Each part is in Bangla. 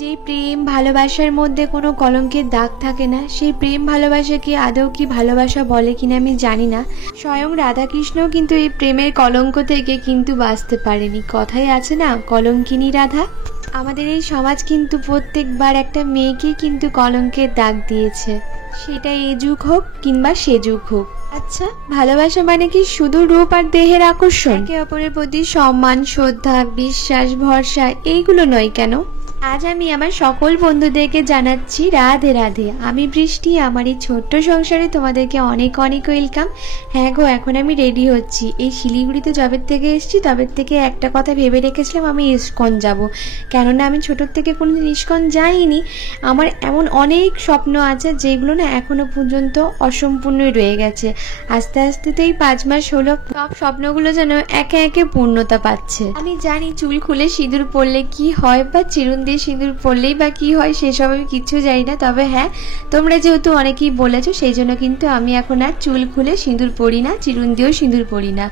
যে প্রেম ভালোবাসার মধ্যে কোনো কলঙ্কের দাগ থাকে না, সেই প্রেম ভালোবাসাকে আদৌ কি ভালোবাসা বলে কিনা আমি জানি না। স্বয়ং রাধাকৃষ্ণও কিন্তু এই প্রেমের কলঙ্ক থেকে কিন্তু বাঁচতে পারেনি। কথাই আছে না, কলঙ্কিনী রাধা। আমাদের এই সমাজ কিন্তু প্রত্যেকবার একটা মেয়েকে কিন্তু কলঙ্কের দাগ দিয়েছে, সেটা এই যুগ হোক কিংবা সে যুগ হোক। আচ্ছা, ভালোবাসা মানে কি শুধু রূপ আর দেহের আকর্ষণ? একে অপরের প্রতি সম্মান, শ্রদ্ধা, বিশ্বাস, ভরসা এইগুলো নয় কেন? আজ আমি আমার সকল বন্ধুদেরকে জানাচ্ছি রাধে রাধে। আমি বৃষ্টি, আমার এই ছোট্ট সংসারে তোমাদেরকে অনেক অনেক ওয়েলকাম। হ্যাঁ গো, এখন আমি রেডি হচ্ছি। এই শিলিগুড়িতে যবের থেকে এসেছি তবের থেকে একটা কথা ভেবে রেখেছিলাম, আমি ইস্কন যাব। কেননা আমি ছোটোর থেকে কোনোদিন ইস্কন যাইনি। আমার এমন অনেক স্বপ্ন আছে যেগুলো না এখনো পর্যন্ত অসম্পূর্ণই রয়ে গেছে। আস্তে আস্তে তো এই 5 মাস হলো সব স্বপ্নগুলো যেন একে একে পূর্ণতা পাচ্ছে। আমি জানি চুল খুলে সিঁদুর পরলে কি হয়, বা চিরুন দিয়ে সিঁদুর পরলেই বা কি হয়, সেসব আমি কিচ্ছু জানি না। তবে হ্যাঁ, তোমরা যেহেতু অনেকেই বলেছো, সেই জন্য কিন্তু আমি এখন আর চুল খুলে সিঁদুর পরি না, চিরুন দিয়েও সিঁদুর পরি না।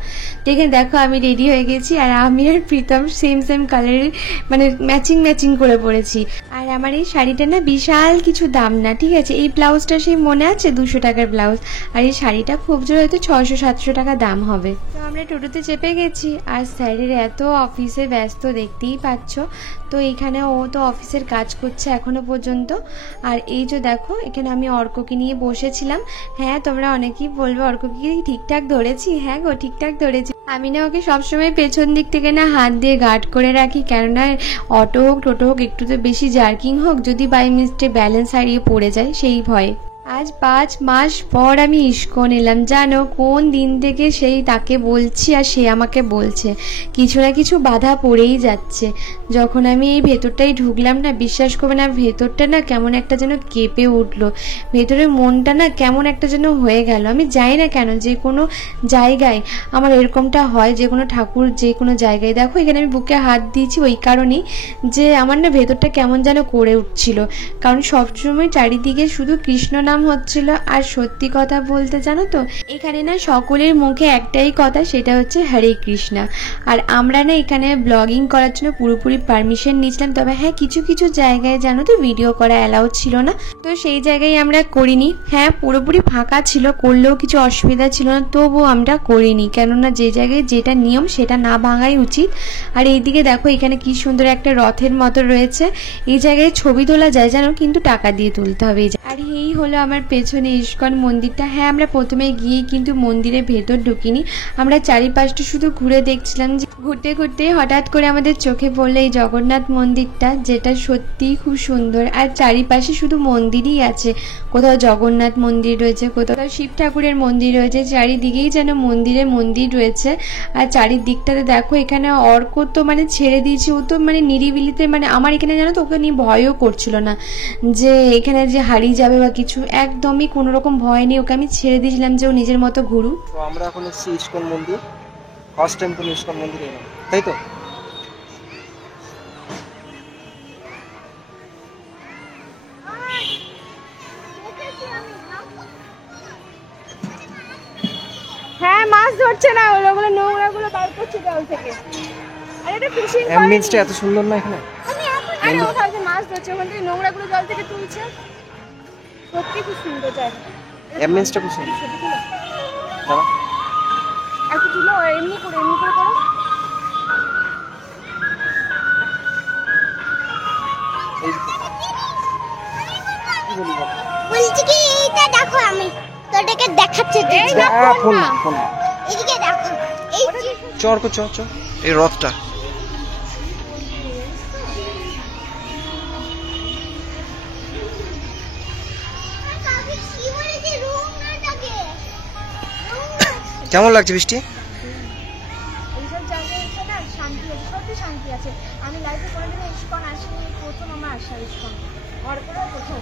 দেখে দেখো আমি রেডি হয়ে গেছি, আর আমি আর প্রীতম সেম কালারের মানে ম্যাচিং করে পরেছি। আর আমার এই শাড়িটা না বিশাল কিছু দাম না, ঠিক আছে? এই ব্লাউজটা সেই মনে আছে 200 টাকার ব্লাউজ, আর এই শাড়িটা খুব জোর হয়তো 600-700 টাকা দাম হবে। তো আমরা টোটোতে চেপে গেছি, আর স্যারের এত অফিসে ব্যস্ত দেখতেই পাচ্ছ। তো এইখানে ও তো অফিসের কাজ করছে এখনো পর্যন্ত। আর এই যে দেখো, এখানে আমি অর্ককে নিয়ে বসেছিলাম। হ্যাঁ, তোমরা অনেকেই বলবে অর্ককে কি ঠিকঠাক ধরেছি? হ্যাঁ গো, ঠিকঠাক ধরেছি। আমি না ওকে সবসময় পেছন দিক থেকে না হাত দিয়ে গার্ড করে রাখি, কেননা অটো হোক টোটো হোক একটু তো বেশি জার্কিং হোক, যদি বাই মিস্টেক ব্যালেন্স হারিয়ে পড়ে যায় সেই ভয়ে। আজ 5 মাস পর আমি ইস্কন এলাম, জানো কোন দিন থেকে সেই তাকে বলছি আর সে আমাকে বলছে। কিছু না কিছু বাধা পড়েই যাচ্ছে। যখন আমি এই ভেতরটাই ঢুকলাম না, বিশ্বাস করবে না, ভেতরটা না কেমন একটা যেন কেঁপে উঠলো। ভেতরের মনটা না কেমন একটা যেন হয়ে গেল। আমি জানি না কেন, যে কোনো জায়গায় আমার এরকমটা হয়, যে কোনো ঠাকুর যে কোনো জায়গায়। দেখো এখানে আমি বুকে হাত দিয়েছি ওই কারণেই যে আমার না ভেতরটা কেমন যেন করে উঠছিল, কারণ সবসময় চারিদিকে শুধু কৃষ্ণ নাম হচ্ছিল। আর সত্যি কথা বলতে জানো তো, এখানে না সকলের মুখে একটাই কথা, সেটা হচ্ছে হরে কৃষ্ণা। আর আমরা না এখানে ব্লগিং করার জন্য পুরোপুরি পারমিশন নিয়েছিলাম। তবে হ্যাঁ, কিছু কিছু জায়গায় জানো তো ভিডিও করা অ্যালাউ ছিল না, তো সেই জায়গায় আমরা করিনি। হ্যাঁ, পুরোপুরি ফাঁকা ছিল, করলেও কিছু অসুবিধা ছিল না, তবুও আমরা করিনি, কেননা যে জায়গায় যেটা নিয়ম সেটা না ভাঙাই উচিত। আর এইদিকে দেখো, এখানে কি সুন্দর একটা রথের মতো রয়েছে। এই জায়গায় ছবি তোলা যায় জানো, কিন্তু টাকা দিয়ে তুলতে হবে। আর এই হলো আমার পেছনে ইস্কন মন্দিরটা। হ্যাঁ, আমরা প্রথমে গিয়ে কিন্তু মন্দিরের ভেতর ঢুকিনি, আমরা চারিপাশটা শুধু ঘুরে দেখছিলাম। যে ঘুরতে ঘুরতে হঠাৎ করে আমাদের চোখে পড়লো এই জগন্নাথ মন্দিরটা, যেটা সত্যিই খুব সুন্দর। আর চারিপাশে শুধু মন্দিরই আছে, কোথাও জগন্নাথ মন্দির রয়েছে, কোথাও শিব ঠাকুরের মন্দির রয়েছে, চারিদিকেই যেন মন্দিরে মন্দির রয়েছে। আর চারিদিকটাতে দেখো, এখানে অর্ক তো মানে ছেড়ে দিয়েছে, ও তো মানে নিরিবিলিতে, মানে আমার এখানে জানো তো ওকে নিয়ে ভয়ও করছিল না যে এখানে যে হারিয়ে যাবে বা কিছু, একদমই কোনো রকম ভয় নেই। ওকে আমি ছেড়ে দিয়েছিলাম যে ও নিজের মতো ঘুরুক। তো আমরা এখন এসেছি ইস্কন মন্দির, ফার্স্ট টাইম কোনো ইস্কন মন্দিরে এলাম, তাই তো? হ্যাঁ, মাছ ধরছে না, ওগুলো নোংরাগুলো বার করছে জল থেকে। আর এটা ফিশিং করে। অ্যাম্বিয়েন্সটা এত সুন্দর না এখানে? আরে ওখানে যে মাছ ধরছে, ওখান থেকে নোংরাগুলো জল থেকে তুলছে। সত্যি খুব সুন্দর জায়গা। অ্যাম্বিয়েন্সটা খুব সুন্দর। দাঁড়া, একটু তুলো, এমনি করে করো। এই কি বলি বল? বলছি কি এইটা দেখো, আমি তোদেরকে দেখাচ্ছি। এই না, ফোন এদিকে দেখো, এই চর এই রথটা। কেমন লাগছে বৃষ্টি? এইসব জায়গায় এসে না শান্তি আছে, সত্যি শান্তি আছে। আমি লাইফে কোনোদিনও ইস্কন আসিনি, প্রথম আমার আসা ইস্কন। অর্পণও প্রথম।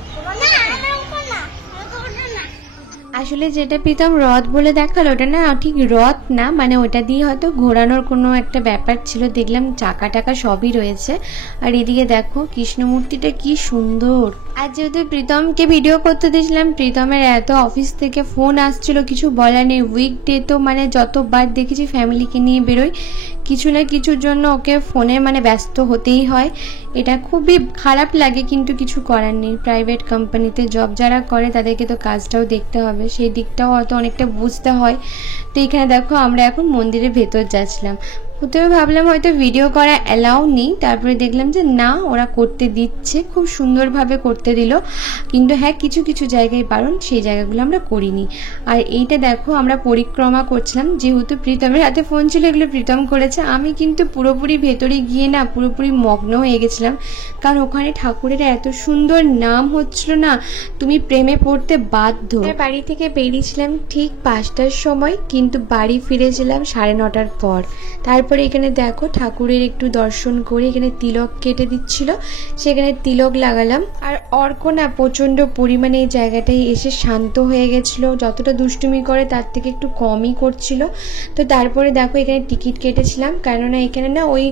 আসলে যেটা প্রীতম রথ বলে দেখালো, ওটা না ঠিক রথ না, মানে ওটা দিয়ে হয়তো ঘোরানোর কোনো একটা ব্যাপার ছিল। দেখলাম চাকা টাকা সবই রয়েছে। আর এদিকে দেখো কৃষ্ণ মূর্তিটা কি সুন্দর। আর যেহেতু প্রীতমকে ভিডিও করতে দিয়েছিলাম, প্রীতমের এত অফিস থেকে ফোন আসছিল, কিছু বলার নেই। উইকডে তো মানে যতবার দেখেছি ফ্যামিলিকে নিয়ে বেরোই, কিছু না কিছুর জন্য ওকে ফোনে মানে ব্যস্ত হতেই হয়। এটা খুবই খারাপ লাগে, কিন্তু কিছু করার নেই। প্রাইভেট কোম্পানিতে জব যারা করে তাদেরকে তো কাজটাও দেখতে হবে, সেই দিকটাও হয়তো অনেকটা বুঝতে হয়। তো এখানে দেখো আমরা এখন মন্দিরের ভেতর যাচ্ছিলাম। প্রথমে ভাবলাম হয়তো ভিডিও করা অ্যালাউ নেই, তারপরে দেখলাম যে না, ওরা করতে দিচ্ছে, খুব সুন্দরভাবে করতে দিল। কিন্তু হ্যাঁ, কিছু কিছু জায়গায় বারণ, সেই জায়গাগুলো আমরা করিনি। আর এইটা দেখো আমরা পরিক্রমা করছিলাম, যেহেতু প্রীতমের হাতে ফোন ছিল, এগুলো প্রীতম করেছে। আমি কিন্তু পুরোপুরি ভেতরে গিয়ে না পুরোপুরি মগ্ন হয়ে গেছিলাম, কারণ ওখানে ঠাকুরের এত সুন্দর নাম হচ্ছিল না, তুমি প্রেমে পড়তে বাধ্য। বাড়ি থেকে বেরিয়েছিলাম ঠিক 5টার সময়, কিন্তু বাড়ি ফিরেছিলাম 9:30টার পর। তারপরে এখানে দেখো ঠাকুরের একটু দর্শন করে এখানে তিলক কেটে দিচ্ছিল, সেখানে তিলক লাগালাম। আর অর্ক না প্রচণ্ড পরিমাণে এই জায়গাটায় এসে শান্ত হয়ে গেছিল, যতটা দুষ্টুমি করে তার থেকে একটু কমই করছিল। তো তারপরে দেখো এখানে টিকিট কেটেছিলাম, কেননা এখানে না ওই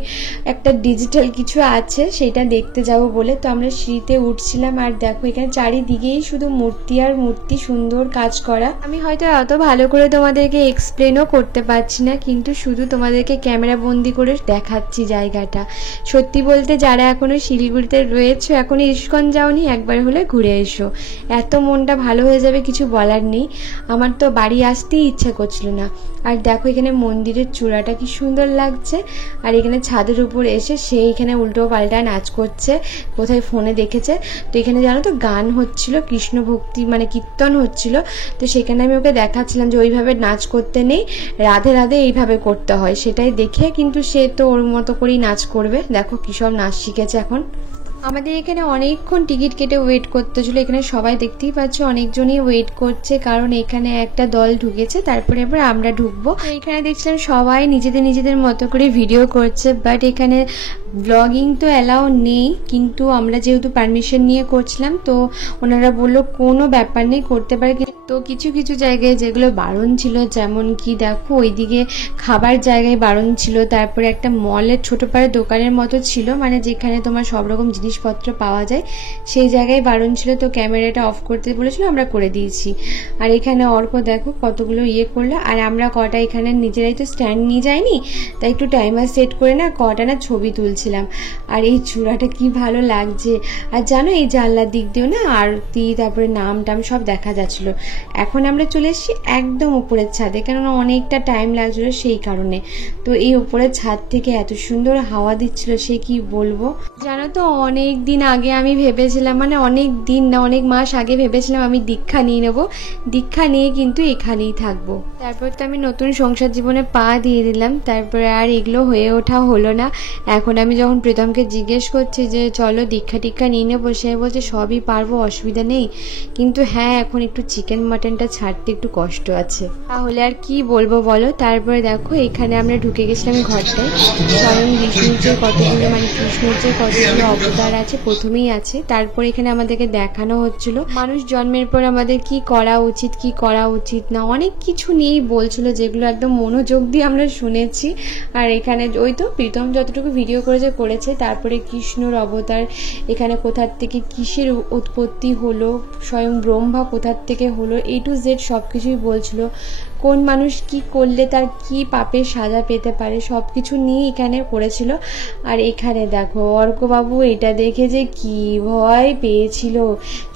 একটা ডিজিটাল কিছু আছে, সেটা দেখতে যাব বলে। তো আমরা সিঁড়িতে উঠছিলাম, আর দেখো এখানে চারিদিকেই শুধু মূর্তি আর মূর্তি, সুন্দর কাজ করা। আমি হয়তো অত ভালো করে তোমাদেরকে এক্সপ্লেনও করতে পারছি না, কিন্তু শুধু তোমাদেরকে ক্যামেরা বন্দি করে দেখাচ্ছি জায়গাটা। সত্যি বলতে যারা এখনো শিলিগুড়িতে রয়েছে, এখনো ইস্কন যাওনি, একবার হলে ঘুরে এসো, এত মনটা ভালো হয়ে যাবে, কিছু বলার নেই। আমার তো বাড়ি আসতেই ইচ্ছা করছিল না। আর দেখো এখানে মন্দিরের চূড়াটা কি সুন্দর লাগছে, আর এখানে ছাদের উপর এসে সে এখানে উল্টো পাল্টা নাচ করছে, কোথায় ফোনে দেখেছে। তো এখানে জানো তো গান হচ্ছিল, কৃষ্ণ ভক্তি মানে কীর্তন হচ্ছিল। তো সেখানে আমি ওকে দেখাচ্ছিলাম যে ওইভাবে নাচ করতে নেই, রাধে রাধে এইভাবে করতে হয়, সেটাই দেখে কিন্তু সে তো ওর মতো করেই নাচ করবে। দেখো কী সব নাচ শিখেছে এখন। আমাদের এখানে অনেকক্ষণ টিকিট কেটে ওয়েট করতে ছিল, এখানে সবাই দেখতেই পাচ্ছ অনেকজনই ওয়েট করছে, কারণ এখানে একটা দল ঢুকেছে, তারপরে এবার আমরা ঢুকবো। এখানে দেখছিলাম সবাই নিজেদের মতো করে ভিডিও করছে, বাট এখানে ব্লগিং তো অ্যালাউ নেই, কিন্তু আমরা যেহেতু পারমিশন নিয়ে করছিলাম, তো ওনারা বললো কোনো ব্যাপার নেই, করতে পারে। তো কিছু কিছু জায়গায় যেগুলো বারণ ছিল, যেমন কি দেখো ওইদিকে খাবার জায়গায় বারণ ছিল, তারপরে একটা মলের ছোটো পাড়ে দোকানের মতো ছিল, মানে যেখানে তোমার সব রকম জিনিসপত্র পাওয়া যায়, সেই জায়গায় বারণ ছিল। তো ক্যামেরাটা অফ করতে বলেছিল, আমরা করে দিয়েছি। আর এখানে অর্ক দেখো কতগুলো করলো, আর আমরা কটা এখানে নিজেরাই তো স্ট্যান্ড নিয়ে যাইনি, তাই একটু টাইমার সেট করে না কটা না ছবি তুলছিলাম। আর এই চূড়াটা কি ভালো লাগছে, আর জানো এই জানলার দিক দিয়েও না আরতি, তারপরে নাম টাম সব দেখা যাচ্ছিল। এখন আমরা চলে এসেছি একদম উপরের ছাদে, কেননা অনেকটা টাইম লাগছিল সেই কারণে। তো এই উপরের ছাদ থেকে এত সুন্দর হাওয়া দিচ্ছিল, সে কি বলবো। জানো তো অনেক দিন আগে আমি ভেবেছিলাম, মানে অনেক দিন না অনেক মাস আগে ভেবেছিলাম আমি দীক্ষা নিয়ে নেবো, দীক্ষা নিয়ে কিন্তু এখানেই থাকবো। তারপর তো আমি নতুন সংসার জীবনে পা দিয়ে দিলাম, তারপরে আর এগুলো হয়ে ওঠা হলো না। এখন আমি যখন প্রীতমকে জিজ্ঞেস করছি যে চলো দীক্ষা টিক্ষা নিয়ে নেবো, সে বলছে সবই পারবো, অসুবিধা নেই, কিন্তু হ্যাঁ এখন একটু চিকেন মাটনটা ছাড়তে একটু কষ্ট আছে। তাহলে আর কি বলবো বলো। তারপরে দেখো এখানে আমরা ঢুকে গেছিলাম ঘরটায়, স্বয়ং বিষ্ণুর যে কতগুলো মানে কৃষ্ণর যে কতগুলো অবতার আছে প্রথমেই আছে। তারপরে এখানে আমাদেরকে দেখানো হচ্ছিল মানুষ জন্মের পর আমাদের কি করা উচিত কি করা উচিত না, অনেক কিছু নিয়েই বলছিল, যেগুলো একদম মনোযোগ দিয়ে আমরা শুনেছি। আর এখানে ওই তো প্রীতম যতটুকু ভিডিও করেছে। তারপরে কৃষ্ণর অবতার, এখানে কোথার থেকে কিসের উৎপত্তি হলো, স্বয়ং ব্রহ্মা কোথার থেকে হলো, A to Z সব কিছুই বলছিল। কোন মানুষ কি করলে তার কি পাপের সাজা পেতে পারে, সব কিছু নিয়ে এখানে করেছিল। আর এখানে দেখো অর্কবাবু এটা দেখে যে কি ভয় পেয়েছিল,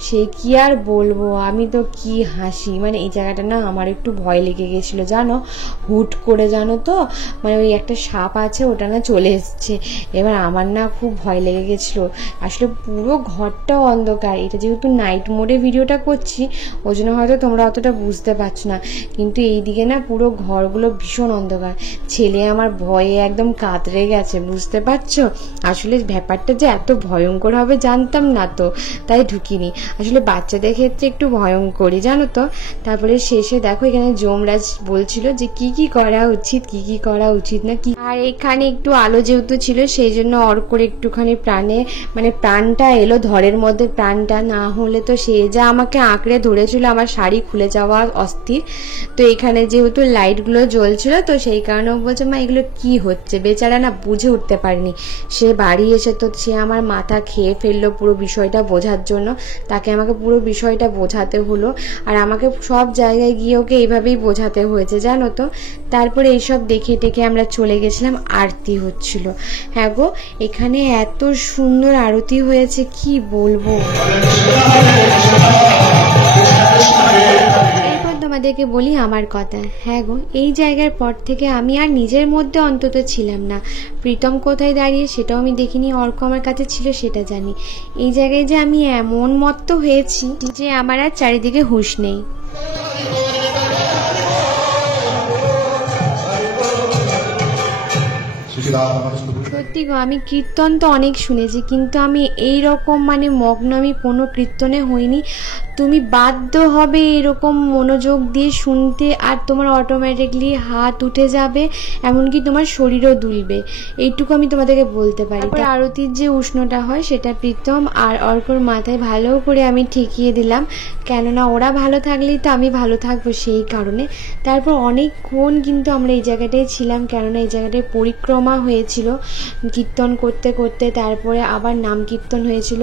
সে কি আর বলবো। আমি তো কি হাসি, মানে এই জায়গাটা না আমার একটু ভয় লেগে গেছিলো জানো, হুট করে জানো তো, মানে ওই একটা সাপ আছে ওটা না চলে এসছে, এবার আমার না খুব ভয় লেগে গেছিলো। আসলে পুরো ঘরটা অন্ধকার, এটা যেহেতু নাইট মোডে ভিডিওটা করছি ওই জন্য হয়তো তোমরা অতটা বুঝতে পারছো না, কিন্তু এইদিকে না পুরো ঘরগুলো ভীষণ অন্ধকার। ছেলে আমার ভয়ে একদম কাতরে গেছে, বুঝতে পারছো। আসলে ব্যাপারটা যে এত ভয়ঙ্কর হবে জানতাম না, তো তাই ঢুকিনি। আসলে বাচ্চাদের ক্ষেত্রে একটু ভয়ঙ্করই জানো তো। তারপরে শেষে দেখো এখানে যমরাজ বলছিল যে কি কি করা উচিত কি কি করা উচিত না, কি আর এখানে একটু আলো যেহেতু ছিল সেই জন্য অর্কর একটুখানি প্রাণটা এলো, ধরের মধ্যে প্রাণটা, না হলে তো সে যা আমাকে আঁকড়ে ধরেছিল, আমার শাড়ি খুলে যাওয়া অস্থির। তো এখানে যেহেতু লাইটগুলো জ্বলছিল তো সেই কারণে বলছে মা এগুলো কি হচ্ছে, বেচারা না বুঝে উঠতে পারেনি। সে বাড়ি এসে তো সে আমার মাথা খেয়ে ফেললো পুরো বিষয়টা বোঝার জন্য, তাকে আমাকে পুরো বিষয়টা বোঝাতে হলো, আর আমাকে সব জায়গায় গিয়ে ওকে এইভাবেই বোঝাতে হয়েছে জানো তো। তারপরে এইসব দেখে টেকে আমরা চলে গেছিলাম, আরতি হচ্ছিল। হ্যাঁ গো, এখানে এত সুন্দর আরতি হয়েছে কি বলবো। এরপর তোমাদেরকে বলি আমার কথা। হ্যাঁ গো, এই জায়গার পর থেকে আমি আর নিজের মধ্যে অন্তত ছিলাম না। প্রীতম কোথায় দাঁড়িয়ে সেটাও আমি দেখিনি, অর্ক আমার কাছে ছিল সেটা জানি। এই জায়গায় যে আমি এমন মত্ত হয়েছি যে আমার আর চারিদিকে হুঁশ নেই। সত্যি গো, আমি কীর্তন তো অনেক শুনেছি, কিন্তু আমি এই রকম মগ্ন আমি কোনো কীর্তনে হইনি। তুমি বাধ্য হবে এরকম মনোযোগ দিয়ে শুনতে, আর তোমার অটোমেটিকলি হাত উঠে যাবে, এমনকি তোমার শরীরও দুলবে, এইটুকু আমি তোমাদেরকে বলতে পারি। তারপর আরতির যে উষ্ণটা হয় সেটা প্রীতম আর অর্কর মাথায় ভালো করে আমি ঠেকিয়ে দিলাম, কেননা ওরা ভালো থাকলেই তো আমি ভালো থাকবো, সেই কারণে। তারপর অনেকক্ষণ কিন্তু আমরা এই জায়গাটায় ছিলাম, কেননা এই জায়গাটায় পরিক্রমা হয়েছিল কীর্তন করতে করতে, তারপরে আবার নাম কীর্তন হয়েছিল।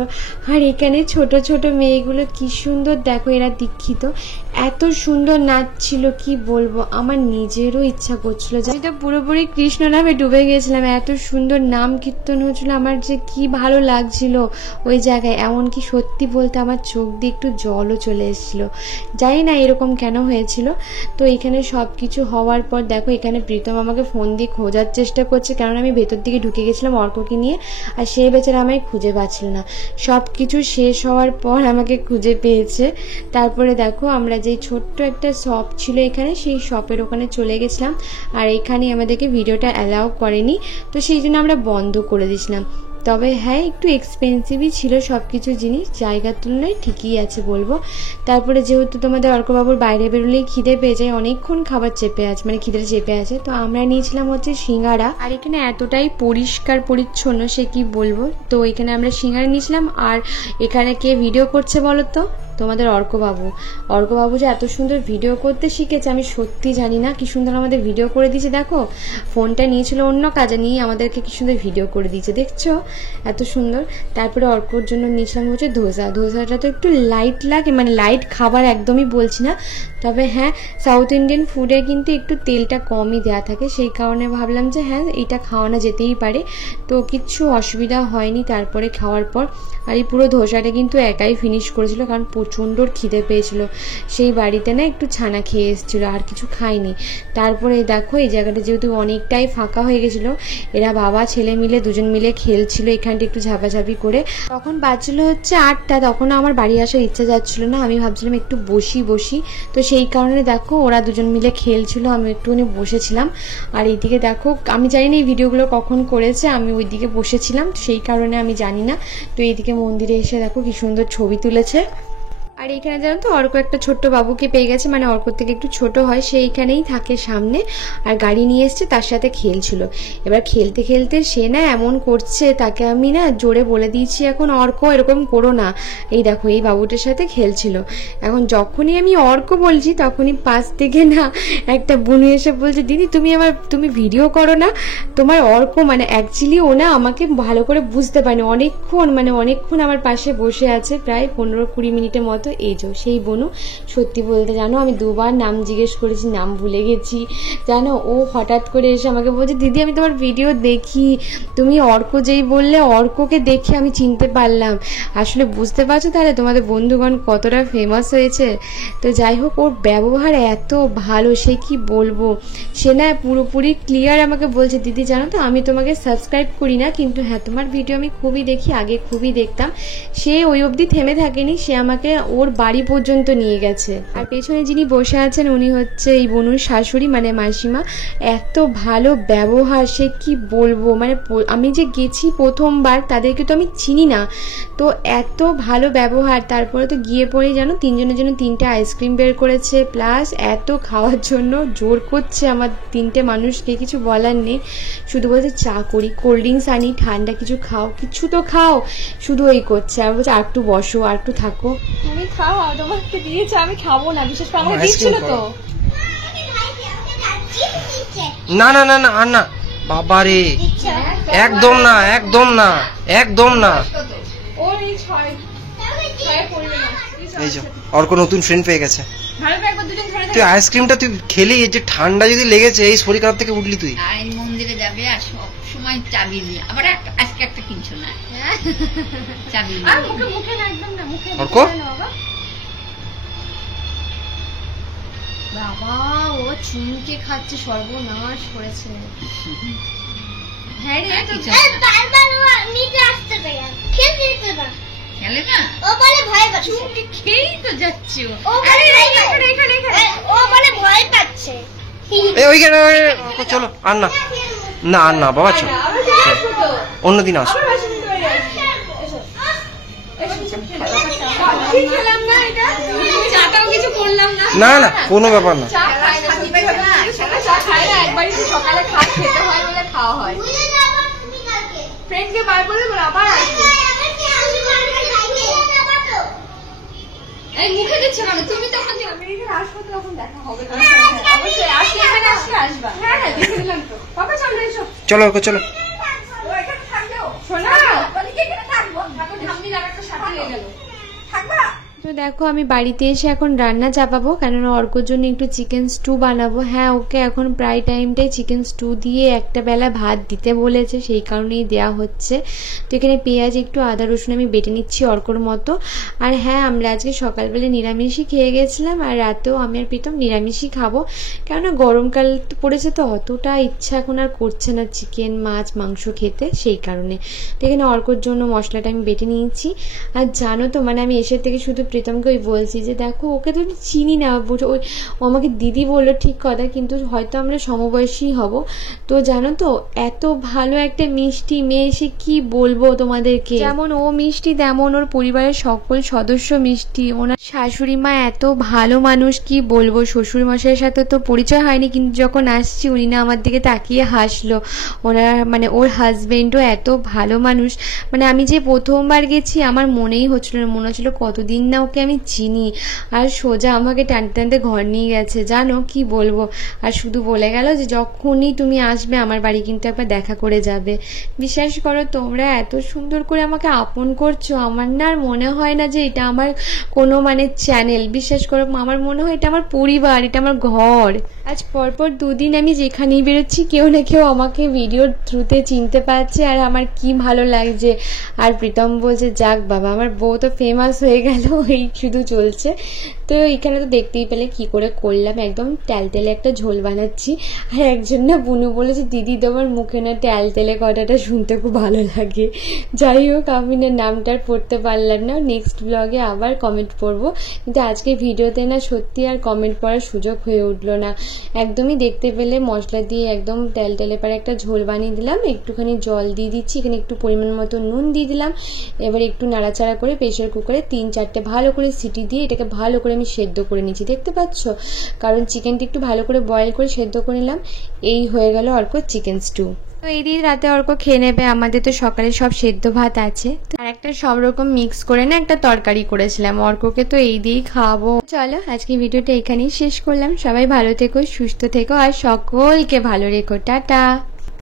আর এখানে ছোট ছোট মেয়েগুলো কি সুন্দর, দেখো এরা দীক্ষিত, এত সুন্দর নাচছিল কি বলবো, আমার নিজেরও ইচ্ছা করছিল। আমি তো পুরোপুরি কৃষ্ণ নামে ডুবে গেছিলাম, এত সুন্দর নাম কীর্তন হচ্ছিল, আমার যে কি ভালো লাগছিল ওই জায়গায়। এমনকি সত্যি বলতে আমার চোখ দিয়ে একটু জলও চলে এসেছিল, জানি না এরকম কেন হয়েছিল। তো এখানে সব কিছু হওয়ার পর দেখো এখানে প্রীতম আমাকে ফোন দিয়ে খোঁজার চেষ্টা করছে, কারণ আমি ভেতর দিকে ঢুকে গেছিলাম অর্ককে নিয়ে, আর সে বেচারা আমায় খুঁজে পাচ্ছিল না। সব কিছু শেষ হওয়ার পর আমাকে খুঁজে পেয়েছে। তারপরে দেখো আমরা যে ছোট্ট একটা শপ ছিল এখানে, সেই শপের ওখানে চলে গেছিলাম, আর এখানে আমাদেরকে ভিডিওটা অ্যালাউ করেনি, তো সেই জন্য আমরা বন্ধ করে দিয়েছিলাম। তবে হ্যাঁ, একটু এক্সপেন্সিভই ছিল সব কিছু জিনিস, জায়গার তুলনায় ঠিকই আছে বলবো। তারপরে যেহেতু তোমাদের অর্কবাবুর বাইরে বেরোলেই খিদে পেয়ে যায়, অনেকক্ষণ খাবার চেপে আছে, খিদে চেপে আছে, তো আমরা নিয়েছিলাম হচ্ছে সিঙ্গারা। আর এখানে এতটাই পরিষ্কার পরিচ্ছন্ন সে কি বলবো, তো এখানে আমরা সিঙ্গারা নিয়েছিলাম। আর এখানে কে ভিডিও করছে বলো তো, তোমাদের অর্কবাবু যে এত সুন্দর ভিডিও করতে শিখেছে আমি সত্যি জানি না, কি সুন্দর আমাদের ভিডিও করে দিয়েছে। দেখো ফোনটা নিয়েছিল অন্য কাজে, নিয়ে আমাদেরকে কি সুন্দর ভিডিও করে দিয়েছে, দেখছো এত সুন্দর। তারপরে অর্কর জন্য নিয়েছিলাম হচ্ছে ধোসাটা তো একটু লাইট লাগে, লাইট খাবার একদমই বলছি না, তবে হ্যাঁ সাউথ ইন্ডিয়ান ফুডে কিন্তু একটু তেলটা কমই দেওয়া থাকে, সেই কারণে ভাবলাম যে হ্যাঁ এটা খাওয়ানো যেতেই পারে, তো কিচ্ছু অসুবিধা হয়নি তারপরে খাওয়ার পর। আর এই পুরো ধোসাটা কিন্তু একাই ফিনিশ করেছিল, কারণ প্রচণ্ড খিদে পেয়েছিল, সেই বাড়িতে না একটু ছানা খেয়ে এসেছিলো, আর কিছু খাইনি। তারপরে দেখো এই জায়গাটা যেহেতু অনেকটাই ফাঁকা হয়ে গেছিলো, এরা বাবা ছেলে মিলে দুজন মিলে খেলছিল এখানটা একটু ঝাপাঝাপি করে। তখন বাজছিল হচ্ছে 8টা, তখন আমার বাড়ি আসার ইচ্ছা যাচ্ছিল না, আমি ভাবছিলাম একটু বসি, তো সেই কারণে দেখো ওরা দুজন মিলে খেলছিল, আমি একটুখানি বসেছিলাম। আর এইদিকে দেখো আমি জানি না এই ভিডিওগুলো কখন করেছে, আমি ওইদিকে বসেছিলাম, সেই কারণে আমি জানি না। তো এইদিকে মন্দিরে এসে দেখো কি সুন্দর ছবি তুলেছে। আর এখানে জানো তো অর্ক একটা ছোট্ট বাবুকে পেয়ে গেছে, অর্কর থেকে একটু ছোট হয়, সে এইখানেই থাকে সামনে, আর গাড়ি নিয়ে এসছে তার সাথে খেলছিল। এবার খেলতে খেলতে সে না এমন করছে, তাকে আমি না জোরে বলে দিয়েছি এখন অর্ক এরকম করো না, এই দেখো এই বাবুটার সাথে খেলছিল। এখন যখনই আমি অর্ক বলছি তখনই পাশ থেকে না একটা বুনু এসে বলছে দিদি তুমি ভিডিও করো না, তোমার অর্ক অ্যাকচুয়ালি ও না আমাকে ভালো করে বুঝতে পারেনি, অনেকক্ষণ আমার পাশে বসে আছে, প্রায় 15-20 মিনিটের মতো। এই যে সেই বনু, সত্যি বলতে জানো আমি 2বার নাম জিজ্ঞেস করেছি, নাম ভুলে গেছি জানো। ও হঠাৎ করে এসে আমাকে বলছে দিদি আমি তোমার ভিডিও দেখি, তুমি অর্ক যেই বললে অর্ককে দেখে আমি চিনতে পারলাম। আসলে বুঝতে পারছো তাহলে তোমাদের বন্ধুগণ কতটা ফেমাস হয়েছে। তো যাই হোক, ওর ব্যবহার এত ভালো সে কি বলবো, সে না পুরোপুরি ক্লিয়ার আমাকে বলছে দিদি জানো তো আমি তোমাকে সাবস্ক্রাইব করি না, কিন্তু হ্যাঁ তোমার ভিডিও আমি খুবই দেখি, আগে খুবই দেখতাম। সে ওই অবধি থেমে থাকেনি, সে আমাকে ও ওর বাড়ি পর্যন্ত নিয়ে গেছে। আর পেছনে যিনি বসে আছেন উনি হচ্ছে এই বনুর শাশুড়ি মানে মাসিমা। এত ভালো ব্যবহার, সে কি বলবো, মানে আমি যে গেছি প্রথমবার তাদেরকে তো আমি চিনি না, তো এত ভালো ব্যবহার। তারপরে তো গিয়ে পড়েই জানো তিনজনের জন্য 3টে আইসক্রিম বের করেছে, প্লাস এত খাওয়ার জন্য জোর করছে আমার 3টে মানুষকে, কিছু বলার নেই। শুধু বলছে চা করি, কোল্ড ড্রিঙ্কস আনি, ঠান্ডা কিছু খাও, কিছু তো খাও, শুধু এই করছে। আর বলছে আর একটু বসো, আর একটু থাকো। তুমি খাও, তোমাকে দিয়েছে, আমি খাবো না, বিশেষ করে আমাকে দিচ্ছিল তো। না না না না আর না বাবা রে, একদম না একদম না একদম না। এই যে অর্ক নতুন ফ্রেন্ড পেয়ে গেছে। তুই আইসক্রিমটা তুই খেলি, যে ঠান্ডা যদি লেগেছে এই শরীর খারাপ থেকে উঠলি তুই। মন্দিরে যাবে আর সব সময় চাবি নিয়ে, আবার আজকে একটা কিনছো না চাবি অর্ক বাবা ও চুমকে খাচ্ছে, সর্বনাশ করেছে। হ্যাঁ রে, বারবার ও নিচে আসতে দেয়, খেলতে দিতে না, খেলে না, ও বলে ভয় পাচ্ছে। চুমকি খেয়েই তো যাচ্ছে ও। ও বলে ভয় পাচ্ছে। ওইখানে চলো আর না না আর না বাবা, চলো অন্যদিন আসো। না না কোনো ব্যাপার না। সকালে খেতে হয় বলে খাওয়া হয়, ফ্রেন্ডকে বার করে আবার মুখে দিচ্ছে কেন তুমি? তখন আসবো তখন দেখা হবে, অবশ্যই আসলে এখানে আসলে আসবা। হ্যাঁ হ্যাঁ দেখে নিলাম তো বাবা, চলো এসো। চলো অর্ক চলো। তো দেখো আমি বাড়িতে এসে এখন রান্না চাপাবো, কেননা অর্কর জন্য একটু চিকেন স্টু বানাবো। হ্যাঁ ওকে এখন প্রায় টাইমটাই চিকেন স্টু দিয়ে একটা বেলা ভাত দিতে বলেছে, সেই কারণেই দেওয়া হচ্ছে। তো এখানে পেঁয়াজ একটু আদা রসুন আমি বেটে নিচ্ছি অর্কর মতো। আর হ্যাঁ আমরা আজকে সকালবেলা নিরামিষই খেয়ে গেছিলাম, আর রাতেও আমি আর প্রীতম নিরামিষই খাবো, কেননা গরমকাল পড়েছে তো অতটা ইচ্ছা এখন আর করছে না চিকেন মাছ মাংস খেতে, সেই কারণে। তো এখানে অর্কর জন্য মশলাটা আমি বেটে নিয়েছি। আর জানো তো মানে আমি এসে থেকে শুধু প্রীতমকে ওই বলছি যে দেখো ওকে তো আমি চিনি না, ওই ও আমাকে দিদি বললো ঠিক কথা, কিন্তু হয়তো আমরা সমবয়সী হব। তো জানো তো এত ভালো একটা মিষ্টি মেয়ে, সে কি বলবো তোমাদেরকে, যেমন ও মিষ্টি তেমন ওর পরিবারের সকল সদস্য মিষ্টি। ওনার শাশুড়ি মা এত ভালো মানুষ, কি বলবো। শ্বশুর মশাইয়ের সাথে তো পরিচয় হয়নি, কিন্তু যখন আসছি উনি না আমার দিকে তাকিয়ে হাসলো। ওনার মানে ওর হাজবেন্ডও এত ভালো মানুষ, মানে আমি যে প্রথমবার গেছি আমার মনেই হচ্ছিল না, মনে হচ্ছিল কতদিন না ওকে আমি চিনি। আর সোজা আমাকে টানতে টানতে ঘর নিয়ে গেছে, জানো কি বলবো। আর শুধু বলে গেল যে যখনই তুমি আসবে আমার বাড়ি কিন্তু একবার দেখা করে যাবে। বিশ্বাস করো তোমরা এত সুন্দর করে আমাকে আপন করছো, আমার না আর মনে হয় না যে এটা আমার কোনো মানে চ্যানেল। বিশ্বাস করো আমার মনে হয় এটা আমার পরিবার, এটা আমার ঘর। আজ পরপর 2 দিন আমি যেখানেই বেরোচ্ছি কেউ না কেউ আমাকে ভিডিওর থ্রুতে চিনতে পারছে, আর আমার কি ভালো লাগছে। আর প্রীতম বলছে যাক বাবা আমার বউ তো ফেমাস হয়ে গেল, এই শুধু চলছে। তো এখানে তো দেখতেই পেলে কি করে করলাম, একদম ট্যালটেলে একটা ঝোল বানাচ্ছি। আর একজন না বুনু বলেছে দিদি তোমার মুখে না ট্যালটেলে কথাটা শুনতে খুব ভালো লাগে। যাই হোক আমি না নামটা পড়তে পারলাম না, নেক্সট ব্লগে আবার কমেন্ট পড়বো, কিন্তু আজকে ভিডিওতে না সত্যি আর কমেন্ট পড়ার সুযোগ হয়ে উঠলো না। একদমই দেখতে পেলে মশলা দিয়ে একদম ট্যালটেলে পারে একটা ঝোল বানিয়ে দিলাম, একটুখানি জল দিয়ে দিচ্ছি, এখানে একটু পরিমাণ মতো নুন দিয়ে দিলাম। এবার একটু নাড়াচাড়া করে প্রেশার কুকারে 3-4টে ভালো করে সিটি দিয়ে এটাকে ভালো করে আমি সেদ্ধ করে নিচ্ছি, দেখতে পাচ্ছ, কারণ চিকেনটা একটু ভালো করে বয়েল করে সেদ্ধ করে নিলাম। এই হয়ে গেল অর্ক চিকেন স্টু। তো এই দিন রাতে অর্ক খেয়ে নেবে, আমাদের তো সকালে সব সেদ্ধ ভাত আছে, আর একটা সব রকম মিক্স করে না একটা তরকারি করেছিলাম, অর্ককে তো এই দিয়েই খাওয়াবো। চলো আজকে ভিডিওটা এখানেই শেষ করলাম, সবাই ভালো থেকো সুস্থ থেকো আর সকলকে ভালো রেখো, টাটা।